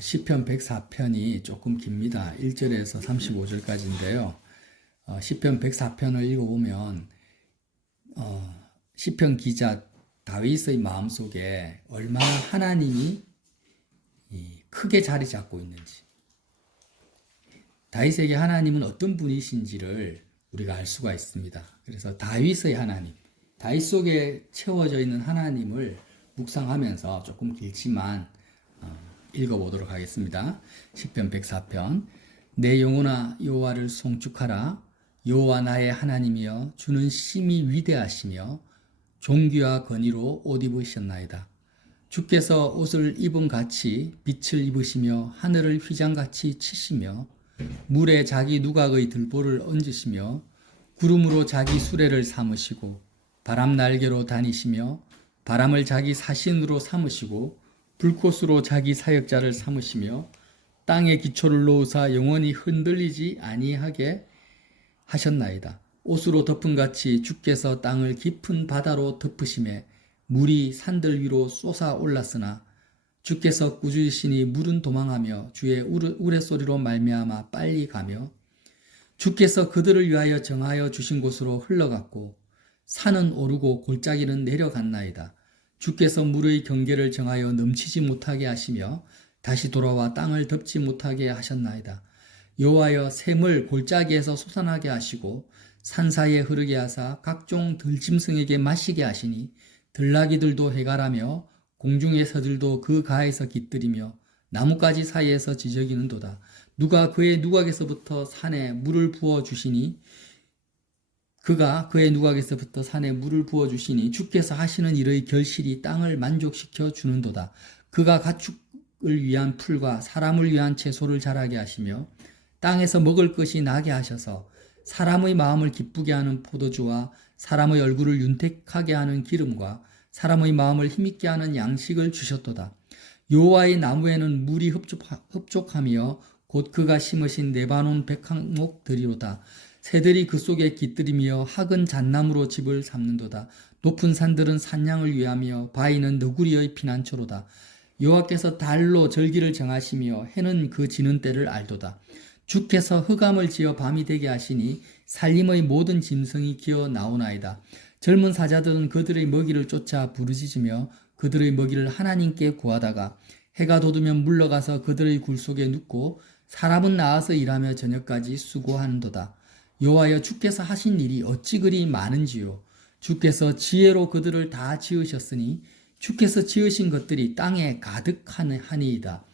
시편 104편이 조금 깁니다. 1절에서 35절까지인데요. 시편 104편을 읽어보면 시편 기자 다윗의 마음속에 얼마나 하나님이 크게 자리 잡고 있는지, 다윗에게 하나님은 어떤 분이신지를 우리가 알 수가 있습니다. 그래서 다윗의 하나님, 다윗 속에 채워져 있는 하나님을 묵상하면서 조금 길지만 읽어보도록 하겠습니다. 시편 104편. 내 영혼아 여호와를 송축하라. 여호와 나의 하나님이여, 주는 심히 위대하시며 존귀와 권위로 옷 입으셨나이다. 주께서 옷을 입은 같이 빛을 입으시며 하늘을 휘장같이 치시며 물에 자기 누각의 들보를 얹으시며 구름으로 자기 수레를 삼으시고 바람 날개로 다니시며 바람을 자기 사신으로 삼으시고 불꽃으로 자기 사역자를 삼으시며 땅에 기초를 놓으사 영원히 흔들리지 아니하게 하셨나이다. 옷으로 덮은같이 주께서 땅을 깊은 바다로 덮으심에 물이 산들 위로 솟아 올랐으나 주께서 꾸짖으시니 물은 도망하며 주의 우레소리로 말미암아 빨리 가며 주께서 그들을 위하여 정하여 주신 곳으로 흘러갔고 산은 오르고 골짜기는 내려갔나이다. 주께서 물의 경계를 정하여 넘치지 못하게 하시며 다시 돌아와 땅을 덮지 못하게 하셨나이다. 여호와여, 샘을 골짜기에서 솟아나게 하시고 산 사이에 흐르게 하사 각종 들짐승에게 마시게 하시니 들나귀들도 해갈하며 공중의 새들도 그 가에서 깃들이며 나뭇가지 사이에서 지저귀는도다. 누가 그의 누각에서부터 산에 물을 부어 주시니 그가 그의 누각에서부터 산에 물을 부어주시니 주께서 하시는 일의 결실이 땅을 만족시켜 주는도다. 그가 가축을 위한 풀과 사람을 위한 채소를 자라게 하시며 땅에서 먹을 것이 나게 하셔서 사람의 마음을 기쁘게 하는 포도주와 사람의 얼굴을 윤택하게 하는 기름과 사람의 마음을 힘있게 하는 양식을 주셨도다. 여호와의 나무에는 물이 흡족하며 곧 그가 심으신 레바논 백향목들이로다. 새들이 그 속에 깃들이며 학은 잣나무로 집을 삼는도다. 높은 산들은 산양을 위하며 바위는 너구리의 피난처로다. 여호와께서 달로 절기를 정하시며 해는 그 지는 때를 알도다. 주께서 흑암을 지어 밤이 되게 하시니 살림의 모든 짐승이 기어 나오나이다. 젊은 사자들은 그들의 먹이를 쫓아 부르짖으며 그들의 먹이를 하나님께 구하다가 해가 돋으면 물러가서 그들의 굴 속에 눕고 사람은 나와서 일하며 저녁까지 수고하는도다. 여호와여, 주께서 하신 일이 어찌 그리 많은지요. 주께서 지혜로 그들을 다 지으셨으니 주께서 지으신 것들이 땅에 가득하니이다.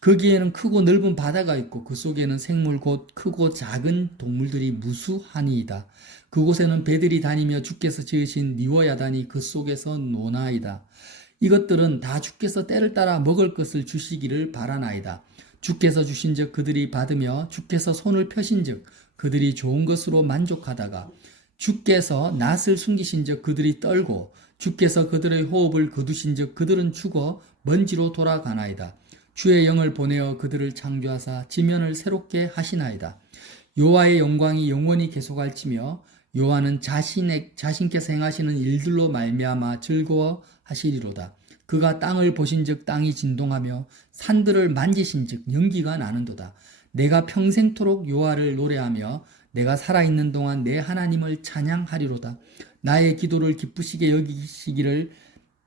거기에는 크고 넓은 바다가 있고 그 속에는 생물 곧 크고 작은 동물들이 무수하니이다. 그곳에는 배들이 다니며 주께서 지으신 니워야단이 그 속에서 노나이다. 이것들은 다 주께서 때를 따라 먹을 것을 주시기를 바라나이다. 주께서 주신즉 그들이 받으며 주께서 손을 펴신즉 그들이 좋은 것으로 만족하다가 주께서 낫을 숨기신즉 그들이 떨고 주께서 그들의 호흡을 거두신즉 그들은 죽어 먼지로 돌아가나이다. 주의 영을 보내어 그들을 창조하사 지면을 새롭게 하시나이다. 여호와의 영광이 영원히 계속할지며 여호와는 자신께서 행하시는 일들로 말미암아 즐거워하시리로다. 그가 땅을 보신즉 땅이 진동하며 산들을 만지신즉 연기가 나는도다. 내가 평생토록 여호와를 노래하며 내가 살아있는 동안 내 하나님을 찬양하리로다. 나의 기도를 기쁘시게 여기시기를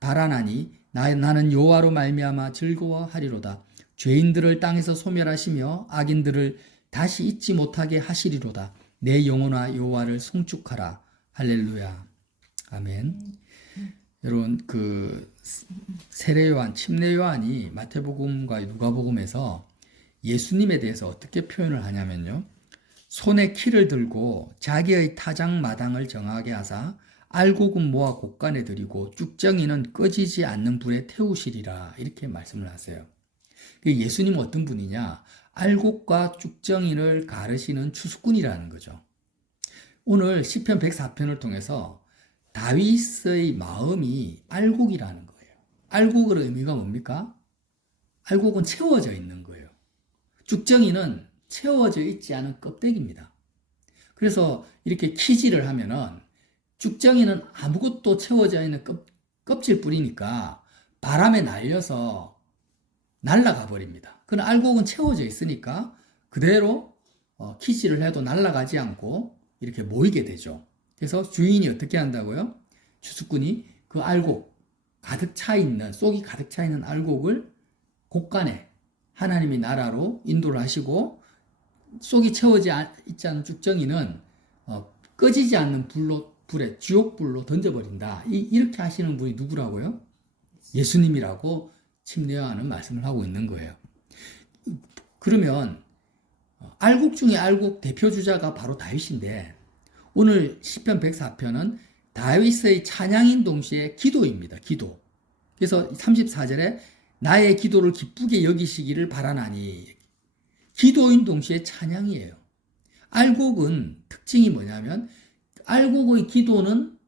바라나니 나는 여호와로 말미암아 즐거워하리로다. 죄인들을 땅에서 소멸하시며 악인들을 다시 잊지 못하게 하시리로다. 내 영혼아 여호와를 송축하라. 할렐루야. 아멘. 여러분, 세례 요한, 침례 요한이 마태복음과 누가복음에서 예수님에 대해서 어떻게 표현을 하냐면요. 손에 키를 들고 자기의 타작마당을 정하게 하사 알곡은 모아 곡간에 들이고 쭉정이는 꺼지지 않는 불에 태우시리라, 이렇게 말씀을 하세요. 예수님은 어떤 분이냐? 알곡과 쭉정이를 가르시는 추수꾼이라는 거죠. 오늘 시편 104편을 통해서 다윗의 마음이 알곡이라는 거예요. 알곡의 의미가 뭡니까? 알곡은 채워져 있는 거예요. 쭉정이는 채워져 있지 않은 껍데기입니다. 그래서 이렇게 키질을 하면은 쭉정이는 아무것도 채워져 있는 껍질 뿌리니까 바람에 날려서 날아가 버립니다. 그건 알곡은 채워져 있으니까 그대로 키스를 해도 날아가지 않고 이렇게 모이게 되죠. 그래서 주인이 어떻게 한다고요? 추수꾼이 그 알곡, 가득 차 있는, 쏙이 가득 차 있는 알곡을 곳간에 하나님의 나라로 인도를 하시고, 쏙이 채워지 있지 않은 쭉정이는 꺼지지 않는 불에 지옥불로 던져버린다. 이렇게 하시는 분이 누구라고요? 예수님이라고 침례요한은 말씀을 하고 있는 거예요. 그러면 알곡 중에 알곡 대표 주자가 바로 다윗인데, 오늘 시편 104편은 다윗의 찬양인 동시에 기도입니다. 기도. 그래서 34절에 나의 기도를 기쁘게 여기시기를 바라나니, 기도인 동시에 찬양이에요. 알곡은 특징이 뭐냐면 알곡의 기도는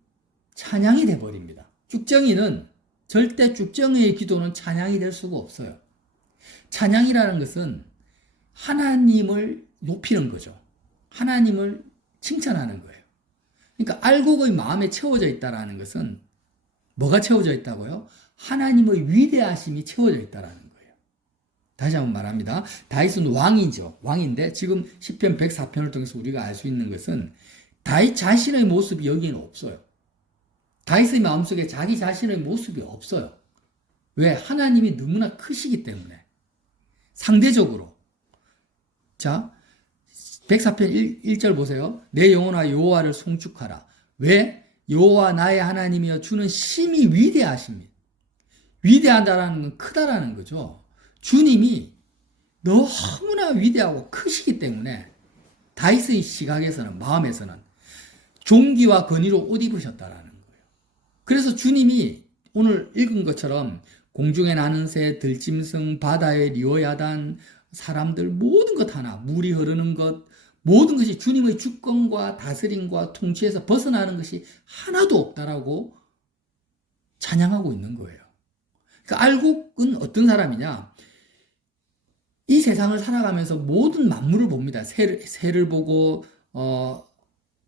찬양이 돼버립니다. 쭉정이는 절대 쭉정이의 기도는 찬양이 될 수가 없어요. 찬양이라는 것은 하나님을 높이는 거죠. 하나님을 칭찬하는 거예요. 그러니까 알곡의 마음에 채워져 있다는 것은 뭐가 채워져 있다고요? 하나님의 위대하심이 채워져 있다는 거예요. 다시 한번 말합니다. 다윗은 왕이죠. 왕인데 지금 시편 104편을 통해서 우리가 알 수 있는 것은 다윗 자신의 모습이 여기는 없어요. 다윗의 마음속에 자기 자신의 모습이 없어요. 왜? 하나님이 너무나 크시기 때문에. 상대적으로. 자, 104편 1절 보세요. 내 영혼아 여호와를 송축하라. 왜? 여호와 나의 하나님이여 주는 심히 위대하십니다. 위대하다라는 건 크다라는 거죠. 주님이 너무나 위대하고 크시기 때문에 다윗의 시각에서는, 마음에서는 존귀와 권위로 옷 입으셨다라는 거예요. 그래서 주님이 오늘 읽은 것처럼 공중에 나는 새, 들짐승, 바다의 리오야단, 사람들 모든 것 하나, 물이 흐르는 것, 모든 것이 주님의 주권과 다스림과 통치에서 벗어나는 것이 하나도 없다라고 찬양하고 있는 거예요. 그러니까 알곡은 어떤 사람이냐? 이 세상을 살아가면서 모든 만물을 봅니다. 새를 보고,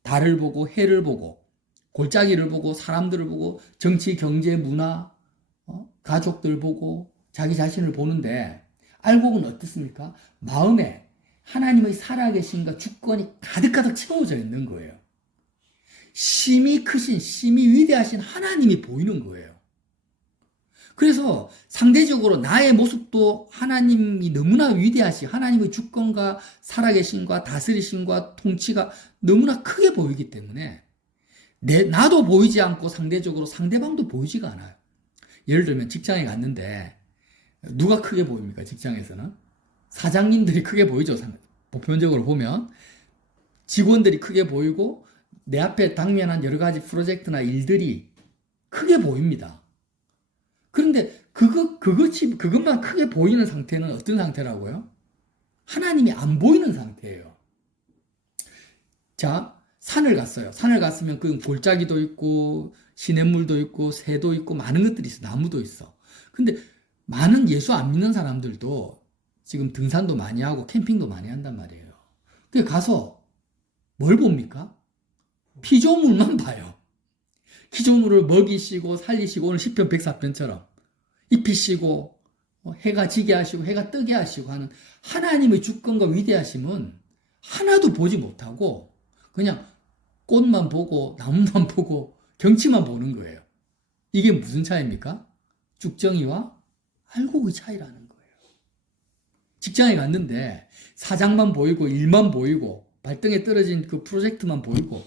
달을 보고, 해를 보고, 골짜기를 보고, 사람들을 보고, 정치, 경제, 문화, 가족들 보고, 자기 자신을 보는데, 알곡은 어떻습니까? 마음에 하나님의 살아계신과 주권이 가득가득 채워져 있는 거예요. 심히 크신, 심히 위대하신 하나님이 보이는 거예요. 그래서 상대적으로 나의 모습도 하나님이 너무나 위대하시, 하나님의 주권과 살아계신과 다스리신과 통치가 너무나 크게 보이기 때문에 나도 보이지 않고 상대적으로 상대방도 보이지가 않아요. 예를 들면 직장에 갔는데 누가 크게 보입니까? 직장에서는 사장님들이 크게 보이죠. 보편적으로 보면 직원들이 크게 보이고 내 앞에 당면한 여러 가지 프로젝트나 일들이 크게 보입니다. 그런데 그것만 크게 보이는 상태는 어떤 상태라고요? 하나님이 안 보이는 상태예요. 자, 산을 갔어요. 산을 갔으면 그 골짜기도 있고 시냇물도 있고 새도 있고 많은 것들이 있어. 나무도 있어. 근데 많은 예수 안 믿는 사람들도 지금 등산도 많이 하고 캠핑도 많이 한단 말이에요. 그 가서 뭘 봅니까? 피조물만 봐요. 피조물을 먹이시고 살리시고 오늘 시편 104편처럼 입히시고 해가 지게 하시고 해가 뜨게 하시고 하는 하나님의 주권과 위대하심은 하나도 보지 못하고 그냥 꽃만 보고 나무만 보고 경치만 보는 거예요. 이게 무슨 차이입니까? 쭉정이와 알곡의 차이라는 거예요. 직장에 갔는데 사장만 보이고 일만 보이고 발등에 떨어진 그 프로젝트만 보이고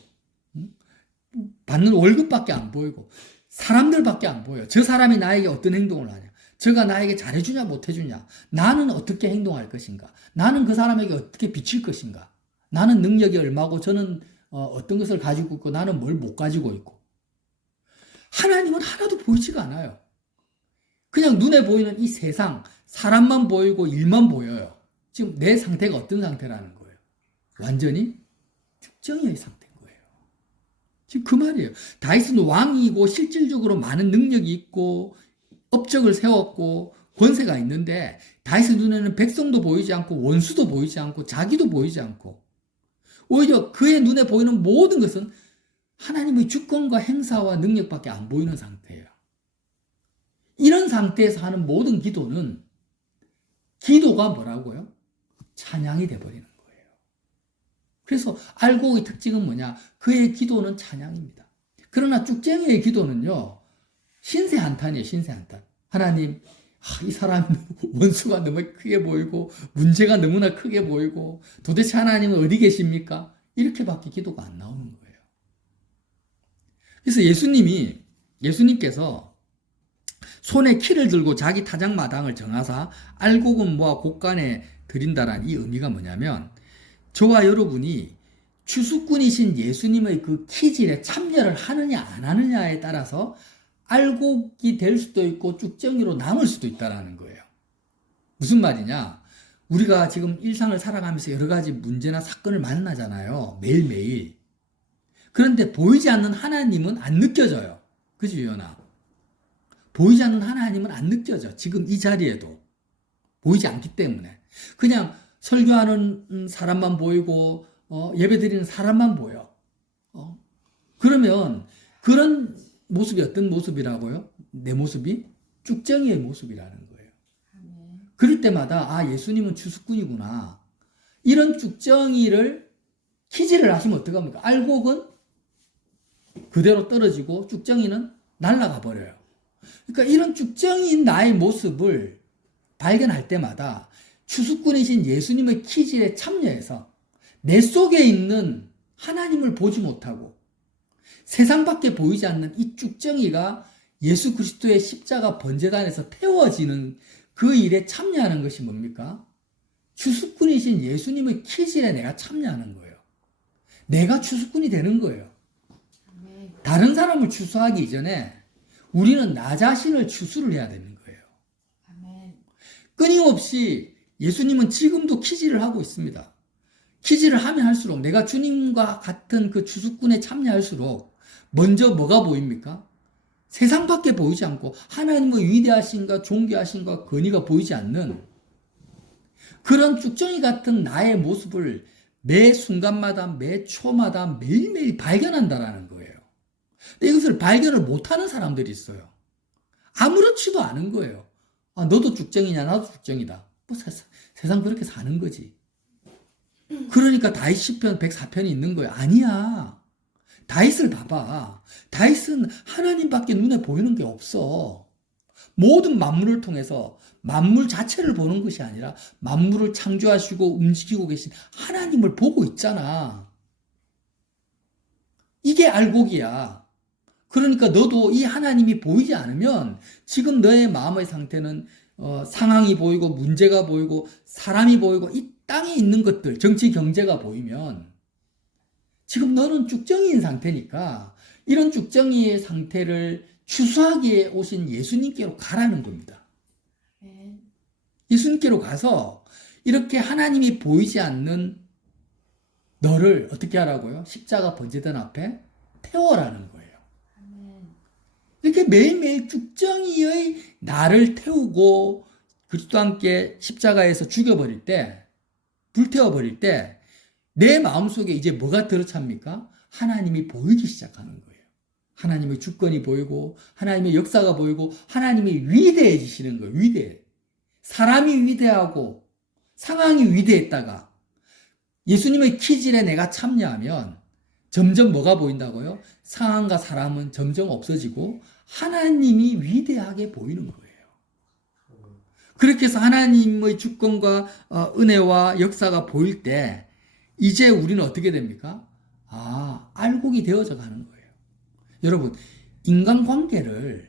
받는 월급밖에 안 보이고 사람들밖에 안 보여요. 저 사람이 나에게 어떤 행동을 하냐, 저가 나에게 잘해주냐 못해주냐, 나는 어떻게 행동할 것인가, 나는 그 사람에게 어떻게 비칠 것인가, 나는 능력이 얼마고 저는 어떤 것을 가지고 있고 나는 뭘 못 가지고 있고. 하나님은 하나도 보이지가 않아요. 그냥 눈에 보이는 이 세상, 사람만 보이고 일만 보여요. 지금 내 상태가 어떤 상태라는 거예요. 완전히 죽정이의 상태인 거예요. 지금 그 말이에요. 다윗은 왕이고 실질적으로 많은 능력이 있고 업적을 세웠고 권세가 있는데 다윗의 눈에는 백성도 보이지 않고 원수도 보이지 않고 자기도 보이지 않고 오히려 그의 눈에 보이는 모든 것은 하나님의 주권과 행사와 능력밖에 안 보이는 상태예요. 이런 상태에서 하는 모든 기도는 기도가 뭐라고요? 찬양이 돼버리는 거예요. 그래서 알곡의 특징은 뭐냐? 그의 기도는 찬양입니다. 그러나 쭉쟁이의 기도는요, 신세한탄이에요. 신세한탄. 하나님, 이 사람 원수가 너무 크게 보이고 문제가 너무나 크게 보이고 도대체 하나님은 어디 계십니까? 이렇게밖에 기도가 안 나오는 거예요. 그래서 예수님께서 손에 키를 들고 자기 타작마당을 정하사 알곡은 모아 곳간에 드린다라는 이 의미가 뭐냐면, 저와 여러분이 추수꾼이신 예수님의 그 키질에 참여를 하느냐 안 하느냐에 따라서 알곡이 될 수도 있고 쭉정이로 남을 수도 있다는 거예요. 무슨 말이냐? 우리가 지금 일상을 살아가면서 여러 가지 문제나 사건을 만나잖아요. 매일매일. 그런데 보이지 않는 하나님은 안 느껴져요. 그죠, 유연아? 보이지 않는 하나님은 안 느껴져. 지금 이 자리에도. 보이지 않기 때문에. 그냥 설교하는 사람만 보이고 예배 드리는 사람만 보여. 그러면 그런 모습이 어떤 모습이라고요? 내 모습이 쭉정이의 모습이라는 거예요. 그럴 때마다 예수님은 추수꾼이구나. 이런 쭉정이를 키질을 하시면 어떡합니까? 알곡은 그대로 떨어지고 쭉정이는 날아가 버려요. 그러니까 이런 쭉정이인 나의 모습을 발견할 때마다 추수꾼이신 예수님의 키질에 참여해서 내 속에 있는 하나님을 보지 못하고 세상밖에 보이지 않는 이 쭉정이가 예수 그리스도의 십자가 번제단에서 태워지는 그 일에 참여하는 것이 뭡니까? 추수꾼이신 예수님의 키질에 내가 참여하는 거예요. 내가 추수꾼이 되는 거예요. 다른 사람을 추수하기 이전에 우리는 나 자신을 추수를 해야 되는 거예요. 끊임없이 예수님은 지금도 키질을 하고 있습니다. 키질을 하면 할수록 내가 주님과 같은 그 추수꾼에 참여할수록 먼저 뭐가 보입니까? 세상밖에 보이지 않고 하나님의 위대하신가 존귀하신가 권위가 보이지 않는 그런 쭉정이 같은 나의 모습을 매 순간마다 매 초마다 매일매일 발견한다라는 거예요. 근데 이것을 발견을 못하는 사람들이 있어요. 아무렇지도 않은 거예요. 너도 쭉정이냐 나도 쭉정이다. 뭐 세상 그렇게 사는 거지. 그러니까 다윗 시편 104편이 있는 거예요. 아니야. 다윗을 봐봐. 다윗은 하나님밖에 눈에 보이는 게 없어. 모든 만물을 통해서 만물 자체를 보는 것이 아니라 만물을 창조하시고 움직이고 계신 하나님을 보고 있잖아. 이게 알곡이야. 그러니까 너도 이 하나님이 보이지 않으면 지금 너의 마음의 상태는 상황이 보이고 문제가 보이고 사람이 보이고 이 땅에 있는 것들, 정치 경제가 보이면 지금 너는 쭉정이인 상태니까 이런 쭉정이의 상태를 추수하기에 오신 예수님께로 가라는 겁니다. 예수님께로 가서 이렇게 하나님이 보이지 않는 너를 어떻게 하라고요? 십자가 번제단 앞에 태워라는 거예요. 이렇게 매일매일 쭉정이의 나를 태우고 그리스도와 함께 십자가에서 죽여버릴 때, 불태워버릴 때 내 마음속에 이제 뭐가 들어찹니까? 하나님이 보이기 시작하는 거예요. 하나님의 주권이 보이고 하나님의 역사가 보이고 하나님이 위대해지시는 거예요. 위대해. 사람이 위대하고 상황이 위대했다가 예수님의 키질에 내가 참여하면 점점 뭐가 보인다고요? 상황과 사람은 점점 없어지고 하나님이 위대하게 보이는 거예요. 그렇게 해서 하나님의 주권과 은혜와 역사가 보일 때 이제 우리는 어떻게 됩니까? 알곡이 되어져 가는 거예요. 여러분, 인간관계를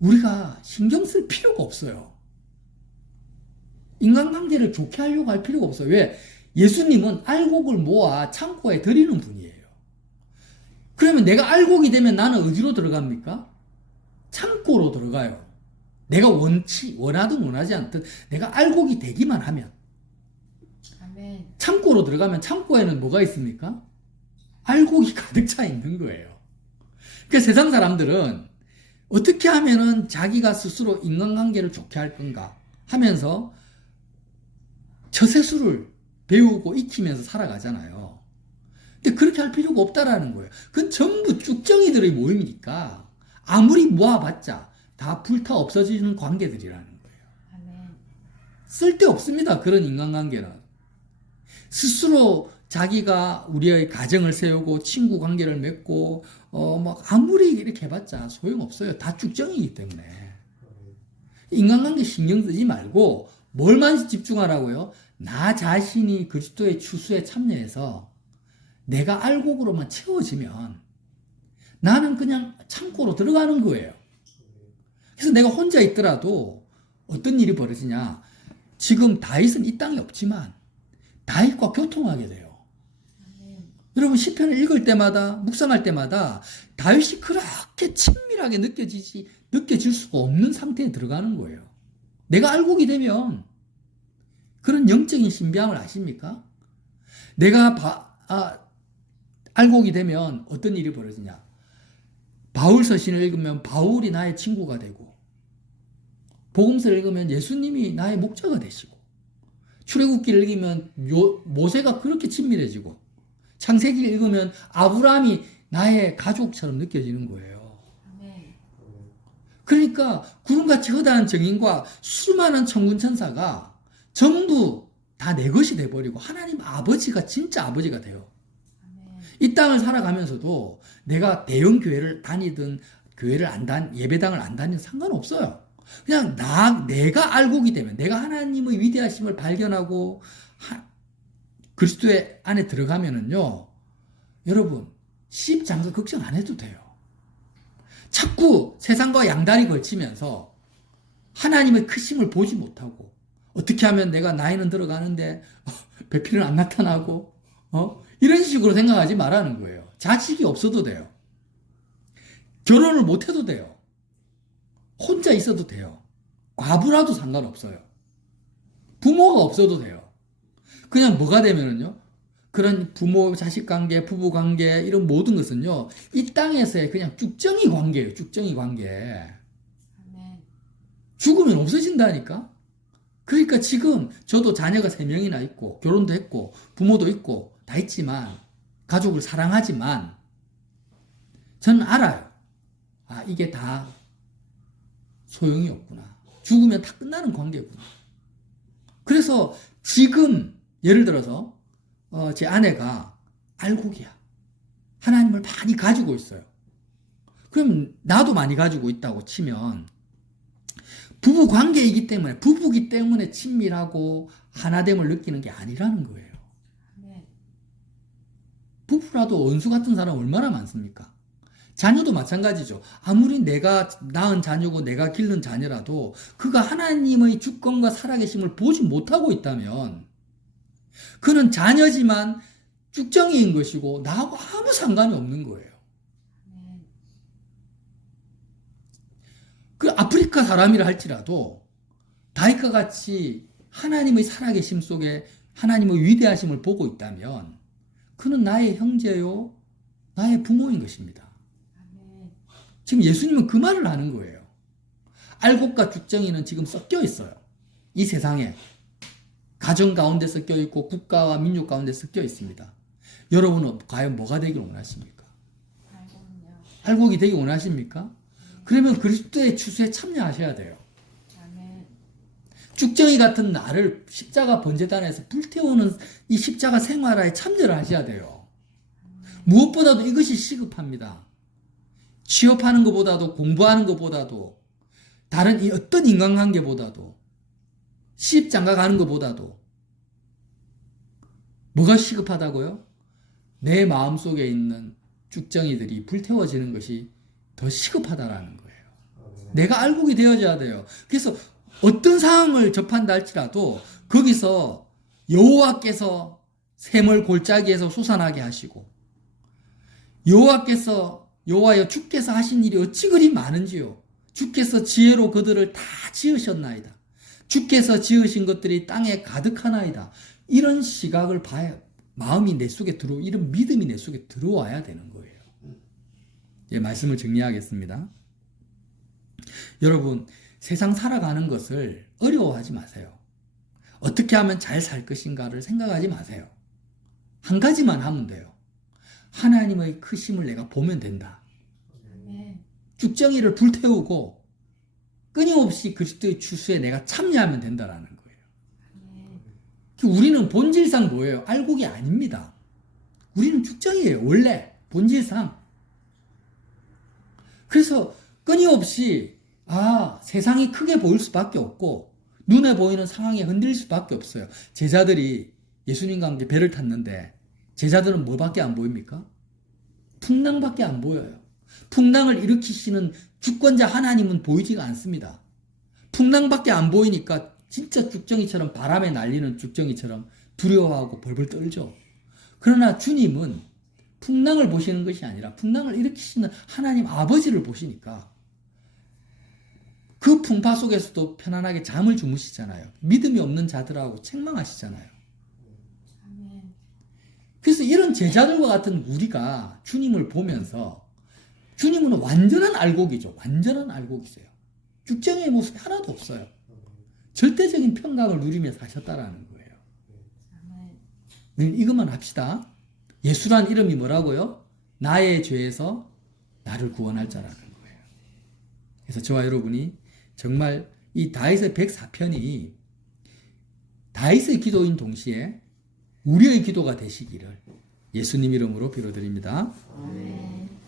우리가 신경 쓸 필요가 없어요. 인간관계를 좋게 하려고 할 필요가 없어요. 왜? 예수님은 알곡을 모아 창고에 드리는 분이에요. 그러면 내가 알곡이 되면 나는 어디로 들어갑니까? 창고로 들어가요. 내가 원하든 원하지 않든 내가 알곡이 되기만 하면. 아멘. 창고로 들어가면 창고에는 뭐가 있습니까? 알곡이 가득 차 있는 거예요. 그러니까 세상 사람들은 어떻게 하면은 자기가 스스로 인간관계를 좋게 할 건가 하면서 저세수를 배우고 익히면서 살아가잖아요. 근데 그렇게 할 필요가 없다라는 거예요. 그건 전부 쭉정이들의 모임이니까 아무리 모아봤자 다 불타 없어지는 관계들이라는 거예요. 아멘. 쓸데없습니다. 그런 인간관계는. 스스로 자기가 우리의 가정을 세우고 친구 관계를 맺고 막 아무리 이렇게 해봤자 소용없어요. 다 쭉정이기 때문에. 인간관계 신경 쓰지 말고 뭘만 집중하라고요? 나 자신이 그리스도의 추수에 참여해서 내가 알곡으로만 채워지면 나는 그냥 창고로 들어가는 거예요. 그래서 내가 혼자 있더라도 어떤 일이 벌어지냐. 지금 다윗은 이 땅에 없지만 다윗과 교통하게 돼요. 여러분 시편을 읽을 때마다 묵상할 때마다 다윗이 그렇게 친밀하게 느껴질 수가 없는 상태에 들어가는 거예요. 내가 알곡이 되면 그런 영적인 신비함을 아십니까? 내가 알곡이 되면 어떤 일이 벌어지냐. 바울 서신을 읽으면 바울이 나의 친구가 되고 복음서를 읽으면 예수님이 나의 목자가 되시고 출애굽기를 읽으면 모세가 그렇게 친밀해지고 창세기를 읽으면 아브라함이 나의 가족처럼 느껴지는 거예요. 그러니까 구름같이 허다한 정인과 수많은 천군 천사가 전부 다 내 것이 돼버리고 하나님 아버지가 진짜 아버지가 돼요. 이 땅을 살아가면서도 내가 대형 교회를 다니든 교회를 예배당을 안 다니든 상관없어요. 그냥 내가 알곡이 되면 내가 하나님의 위대하심을 발견하고 그리스도의 안에 들어가면은요, 여러분 시집장가 걱정 안 해도 돼요. 자꾸 세상과 양다리 걸치면서 하나님의 크심을 보지 못하고 어떻게 하면 내가 나이는 들어가는데 배필은 안 나타나고 이런 식으로 생각하지 말라는 거예요. 자식이 없어도 돼요. 결혼을 못 해도 돼요. 혼자 있어도 돼요. 과부라도 상관없어요. 부모가 없어도 돼요. 그냥 뭐가 되면은요, 그런 부모 자식 관계, 부부 관계 이런 모든 것은요, 이 땅에서의 그냥 쭉정이 관계예요. 쭉정이 관계. 죽으면 없어진다니까. 그러니까 지금 저도 자녀가 3명이나 있고 결혼도 했고 부모도 있고 다 있지만 가족을 사랑하지만 저는 알아요. 이게 다 소용이 없구나. 죽으면 다 끝나는 관계구나. 그래서 지금 예를 들어서 제 아내가 알곡이야. 하나님을 많이 가지고 있어요. 그럼 나도 많이 가지고 있다고 치면 부부 관계이기 때문에 부부기 때문에 친밀하고 하나됨을 느끼는 게 아니라는 거예요. 부부라도 원수 같은 사람 얼마나 많습니까? 자녀도 마찬가지죠. 아무리 내가 낳은 자녀고 내가 기른 자녀라도 그가 하나님의 주권과 살아계심을 보지 못하고 있다면 그는 자녀지만 쭉정이인 것이고 나하고 아무 상관이 없는 거예요. 그 아프리카 사람이라 할지라도 다윗과 같이 하나님의 살아계심 속에 하나님의 위대하심을 보고 있다면 그는 나의 형제요, 나의 부모인 것입니다. 지금 예수님은 그 말을 하는 거예요. 알곡과 쭉정이는 지금 섞여 있어요. 이 세상에 가정 가운데 섞여 있고 국가와 민족 가운데 섞여 있습니다. 여러분은 과연 뭐가 되길 원하십니까? 알곡이 되길 원하십니까? 그러면 그리스도의 추수에 참여하셔야 돼요. 쭉정이 같은 나를 십자가 번제단에서 불태우는 이 십자가 생활에 참여를 하셔야 돼요. 무엇보다도 이것이 시급합니다. 취업하는 것보다도 공부하는 것보다도 다른 어떤 인간관계보다도 시집장가 가는 것보다도 뭐가 시급하다고요? 내 마음속에 있는 쭉정이들이 불태워지는 것이 더 시급하다라는 거예요. 내가 알곡이 되어져야 돼요. 그래서 어떤 상황을 접한다 할지라도 거기서 여호와께서 샘을 골짜기에서 솟아나게 하시고 여호와여 주께서 하신 일이 어찌 그리 많은지요. 주께서 지혜로 그들을 다 지으셨나이다. 주께서 지으신 것들이 땅에 가득하나이다. 이런 시각을 봐야 마음이 내 속에 이런 믿음이 내 속에 들어와야 되는 거예요. 말씀을 정리하겠습니다. 여러분, 세상 살아가는 것을 어려워하지 마세요. 어떻게 하면 잘 살 것인가를 생각하지 마세요. 한 가지만 하면 돼요. 하나님의 크심을 내가 보면 된다. 쭉정이를 불태우고 끊임없이 그리스도의 추수에 내가 참여하면 된다라는 거예요. 우리는 본질상 뭐예요? 알곡이 아닙니다. 우리는 죽정이에요. 원래 본질상. 그래서 끊임없이 세상이 크게 보일 수밖에 없고 눈에 보이는 상황에 흔들릴 수밖에 없어요. 제자들이 예수님과 함께 배를 탔는데 제자들은 뭐밖에 안 보입니까? 풍랑밖에 안 보여요. 풍랑을 일으키시는 주권자 하나님은 보이지가 않습니다. 풍랑밖에 안 보이니까 진짜 죽정이처럼 바람에 날리는 죽정이처럼 두려워하고 벌벌 떨죠. 그러나 주님은 풍랑을 보시는 것이 아니라 풍랑을 일으키시는 하나님 아버지를 보시니까 그 풍파 속에서도 편안하게 잠을 주무시잖아요. 믿음이 없는 자들하고 책망하시잖아요. 그래서 이런 제자들과 같은 우리가 주님을 보면서 주님은 완전한 알곡이죠. 완전한 알곡이세요. 죽정의 모습이 하나도 없어요. 절대적인 평강을 누리며 사셨다라는 거예요. 우리는 이것만 합시다. 예수란 이름이 뭐라고요? 나의 죄에서 나를 구원할 자라는 거예요. 그래서 저와 여러분이 정말 이 다윗의 104편이 다윗의 기도인 동시에 우리의 기도가 되시기를 예수님 이름으로 빌어드립니다. 아멘.